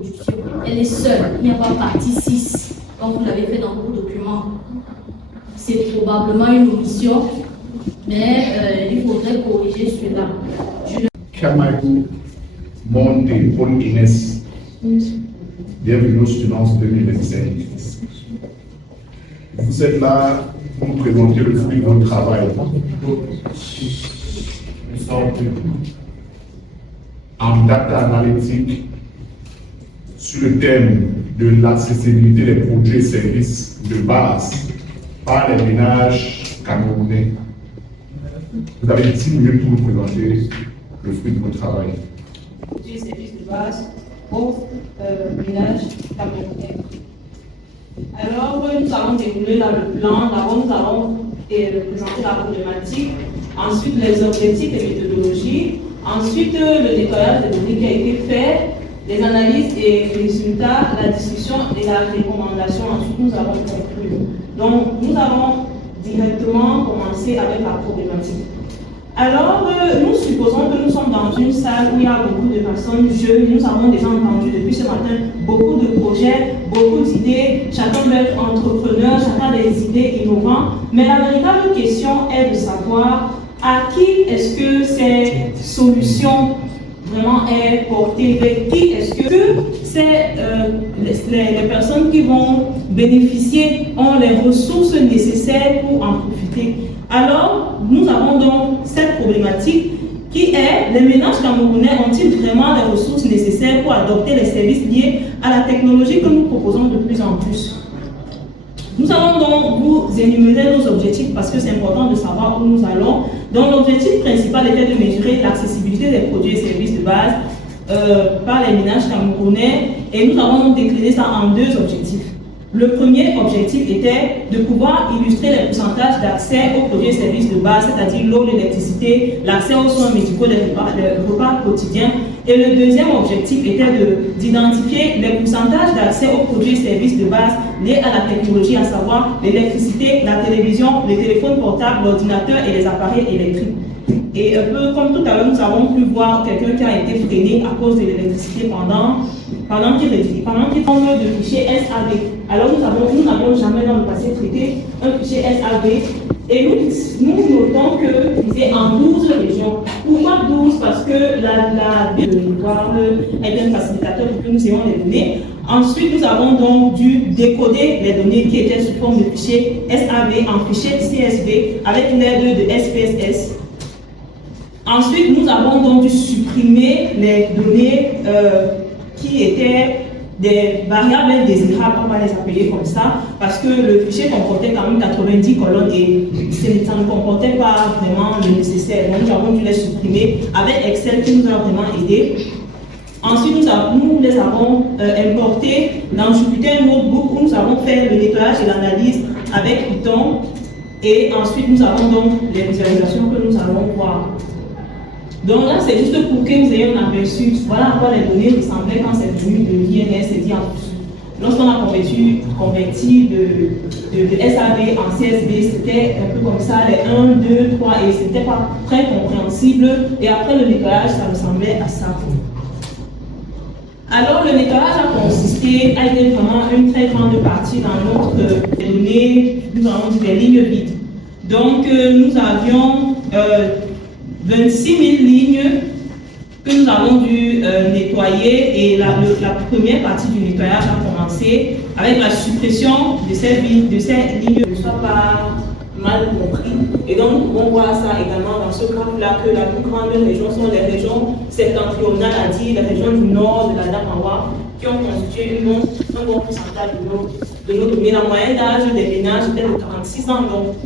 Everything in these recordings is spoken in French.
production. Elle est seule, il n'y a pas partie 6, comme vous l'avez fait dans vos documents. C'est probablement une omission, mais il faudrait corriger cela. Kamaïou, monde et Paul Inès. Bienvenue aux Students 2025. Vous êtes là pour nous présenter le fruit de votre travail. Nous sommes en data analytique sur le thème de l'accessibilité des produits et services de base par les ménages camerounais. Vous avez 10 minutes pour nous présenter le fruit de votre travail. Produits et services de base aux ménages camerounais. Alors, nous allons dérouler là le plan. D'abord, nous allons présenter la problématique, ensuite les objectifs et méthodologies, ensuite le nettoyage des données qui a été fait, les analyses et les résultats, la discussion et la recommandation. Ensuite, nous allons conclure. Donc, nous allons directement commencer avec la problématique. Alors, nous supposons que nous sommes dans une salle où il y a beaucoup de personnes jeunes. Nous avons déjà entendu depuis ce matin beaucoup de projets, beaucoup d'idées. Chacun veut être entrepreneur, chacun a des idées innovantes. Mais la véritable question est de savoir à qui est-ce que ces solutions vraiment est portée, vers qui est-ce que les personnes qui vont bénéficier ont les ressources nécessaires pour en profiter. Alors, nous avons donc cette problématique qui est, les ménages camerounais ont-ils vraiment les ressources nécessaires pour adopter les services liés à la technologie que nous proposons de plus en plus? Nous allons donc vous énumérer nos objectifs parce que c'est important de savoir où nous allons. Donc, l'objectif principal était de mesurer l'accessibilité des produits et services de base par les ménages camerounais et nous avons donc décliné ça en deux objectifs. Le premier objectif était de pouvoir illustrer les pourcentages d'accès aux produits et services de base, c'est-à-dire l'eau, l'électricité, l'accès aux soins médicaux, les repas quotidiens. Et le deuxième objectif était d'identifier les pourcentages d'accès aux produits et services de base liés à la technologie, à savoir l'électricité, la télévision, les téléphones portables, l'ordinateur et les appareils électriques. Et un peu comme tout à l'heure, nous avons pu voir quelqu'un qui a été freiné à cause de l'électricité pendant qu'il tombe de fichier SAV. Alors nous n'avions jamais dans le passé traité un fichier SAV et nous notons que c'est en 12 régions. Pourquoi 12? Parce que la ville de l'Ivoire est un facilitateur pour que nous ayons les données. Ensuite, nous avons donc dû décoder les données qui étaient sous forme de fichier SAV en fichier CSV avec l'aide de SPSS. Ensuite, nous avons donc dû supprimer les données qui étaient des variables indésirables, on va les appeler comme ça, parce que le fichier comportait quand même 90 colonnes et ça ne comportait pas vraiment le nécessaire. Donc, nous avons dû les supprimer avec Excel qui nous a vraiment aidé. Ensuite, nous les avons importés dans Jupyter Notebook où nous avons fait le nettoyage et l'analyse avec Python. Et ensuite, nous avons donc les visualisations que nous allons voir. Donc là, c'est juste pour que nous ayons un aperçu. Voilà à quoi les données ressemblaient quand c'est venu de l'INS et dit en plus. Lorsqu'on a converti de SAV en CSV, c'était un peu comme ça, les 1, 2, 3, et c'était pas très compréhensible. Et après le nettoyage, ça ressemblait à ça. Alors, le nettoyage a été vraiment une très grande partie dans notre données, nous avons dit des lignes vides. Donc, nous avions 26 000 lignes que nous avons dû nettoyer et la première partie du nettoyage a commencé avec la suppression de ces lignes ne soient pas mal compris. Et donc nous pouvons voir ça également dans ce graphe-là que la plus grande région sont les régions septentrionales, à dire les régions du nord de la Damawa qui ont constitué un bon pourcentage de nos données. La moyenne d'âge des ménages était de 46 ans. Donc,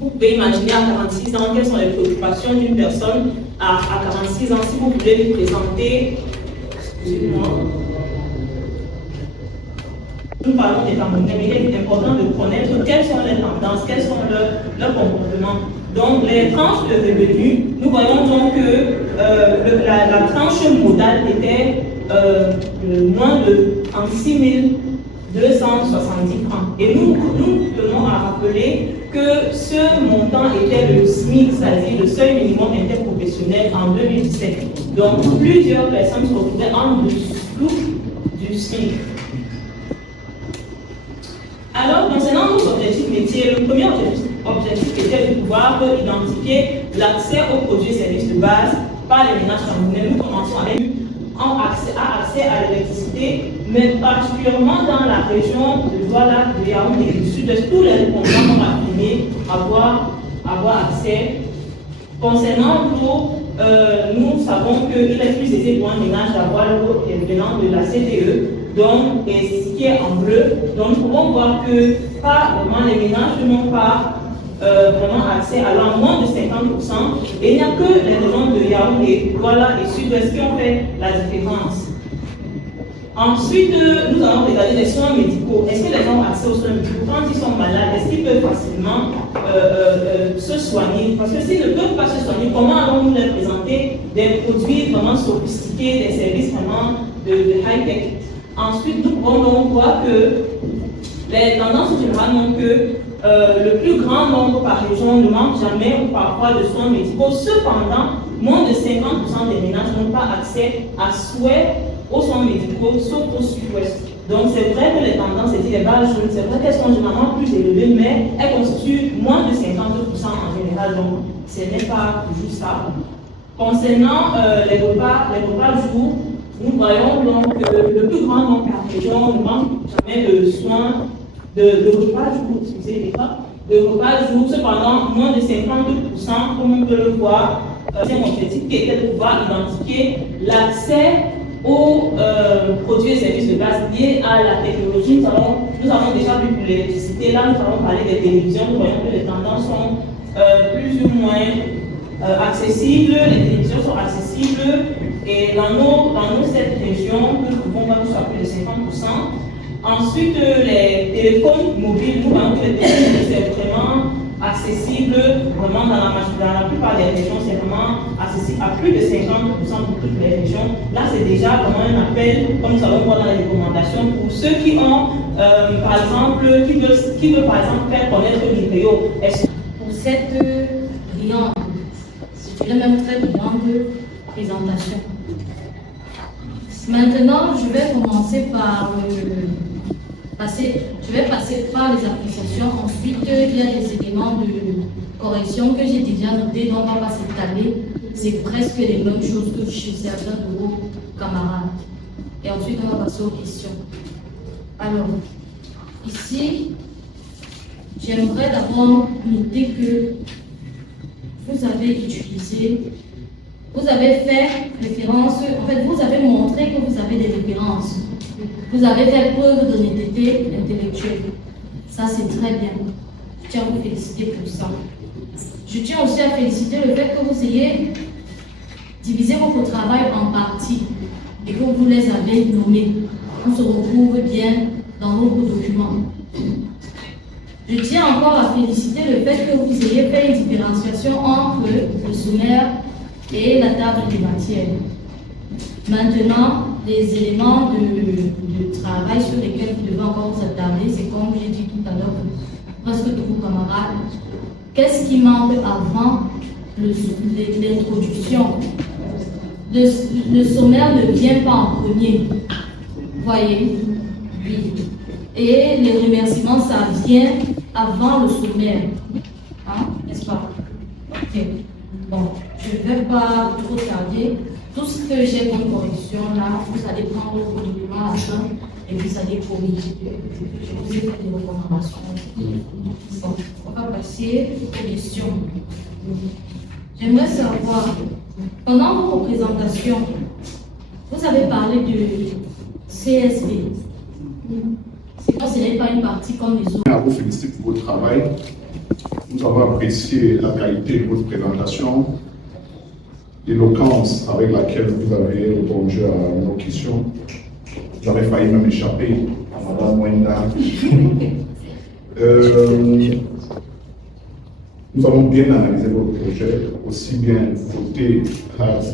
vous pouvez imaginer à 46 ans quelles sont les préoccupations d'une personne à 46 ans. Si vous voulez lui présenter, excusez-moi, nous parlons des Camerounais, mais il est important de connaître quelles sont les tendances, quels sont leurs comportements. Donc, les tranches de revenus, nous voyons donc que la tranche modale était moins de 36 270 francs. Et nous tenons à rappeler que ce montant était le SMIC, c'est-à-dire le seuil minimum interprofessionnel en 2017. Donc plusieurs personnes se retrouvaient en dessous du SMIC. Alors, concernant nos objectifs métiers, le premier objectif était de pouvoir identifier l'accès aux produits et services de base par les ménages camerounais. Nous commençons avec accès à l'électricité, mais particulièrement dans la région de Douala, de Yaoundé et du Sud-Est, tous les répondants ont affirmé avoir accès. Concernant l'eau, nous savons qu'il est plus aisé pour un ménage d'avoir l'eau venant de la CDE, donc, et ce qui est en bleu. Donc, nous pouvons voir que vraiment, les ménages n'ont pas vraiment accès à l'eau, moins de 50%. Et il n'y a que les régions de Yaoundé, Douala et Sud-Ouest qui ont fait la différence. Ensuite, nous allons regarder les soins médicaux. Est-ce que les gens ont accès aux soins médicaux? Quand ils sont malades, est-ce qu'ils peuvent facilement se soigner? Parce que s'ils ne peuvent pas se soigner, comment allons-nous leur présenter des produits vraiment sophistiqués, des services vraiment de high-tech? Ensuite, nous pouvons donc voir que les tendances générales montrent que le plus grand nombre par région ne manque jamais ou parfois de soins médicaux. Cependant, moins de 50% des ménages n'ont pas accès à souhait aux soins médicaux, sauf au Sud-Ouest. Donc c'est vrai que les tendances et les bases jaunes, c'est vrai qu'elles sont généralement plus élevées, mais elles constituent moins de 50% en général, donc ce n'est pas toujours ça. Concernant les repas jour, nous voyons donc que le plus grand nombre par région ne manque jamais de soins de repas jour, excusez moi, de repas jour. Cependant, moins de 52%, comme on peut le voir, c'est mon objectif qui était de pouvoir identifier l'accès aux produits et services de base liés à la technologie. Nous avons déjà vu pour l'électricité, là nous avons parlé des télévisions, nous voyons que les tendances sont plus ou moins accessibles, les télévisions sont accessibles, et dans nos 7 régions, nous pouvons voir que ce soit plus de 50%. Ensuite, les téléphones mobiles, nous voyons que les téléphones c'est vraiment accessible, vraiment dans la plupart des régions, c'est vraiment accessible à plus de 50% pour toutes les régions. Là, c'est déjà vraiment un appel, comme nous allons voir dans les recommandations, pour ceux qui ont, par exemple, qui veulent par exemple faire connaître l'IPO. Pour cette brillante, je dirais même très brillante présentation. Maintenant, je vais commencer par je vais passer par les appréciations. Ensuite, il y a des éléments de correction que j'ai déjà notés, donc on va pas s'étaler. C'est presque les mêmes choses que chez certains de vos camarades. Et ensuite, on va passer aux questions. Alors, ici, j'aimerais d'abord noter que vous avez fait référence, en fait, vous avez montré que vous avez des références. Vous avez fait preuve d'honnêteté intellectuelle. Ça, c'est très bien. Je tiens à vous féliciter pour ça. Je tiens aussi à féliciter le fait que vous ayez divisé votre travail en parties et que vous les avez nommés. On se retrouve bien dans vos documents. Je tiens encore à féliciter le fait que vous ayez fait une différenciation entre le sommaire et la table des matières. Maintenant, les éléments de travail sur lesquels vous devez encore vous attarder, c'est comme j'ai dit tout à l'heure, presque tous vos camarades. Qu'est-ce qui manque avant l'introduction? Le sommaire ne vient pas en premier. Voyez? Oui. Et les remerciements, ça vient avant le sommaire. Hein? N'est-ce pas? Ok. Bon, je ne vais pas trop tarder. Tout ce que j'ai comme correction là, vous allez prendre vos documents à la fin et vous allez corriger. Je vous ai fait des recommandations. Bon, on va passer aux questions. J'aimerais savoir, pendant vos présentations, vous avez parlé de CSV. Ce n'est pas une partie comme les autres. Je vous félicite pour votre travail. Nous avons apprécié la qualité de votre présentation, l'éloquence avec laquelle vous avez répondu à nos questions. J'avais failli même échapper à Madame Mwenda. Nous avons bien analysé votre projet, aussi bien côté hard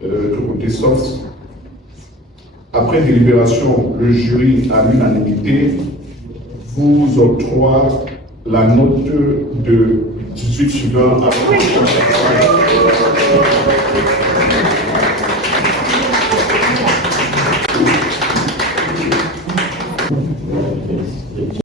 que côté soft. Après délibération, le jury à l'unanimité vous octroie la note de 18 suivants à fait.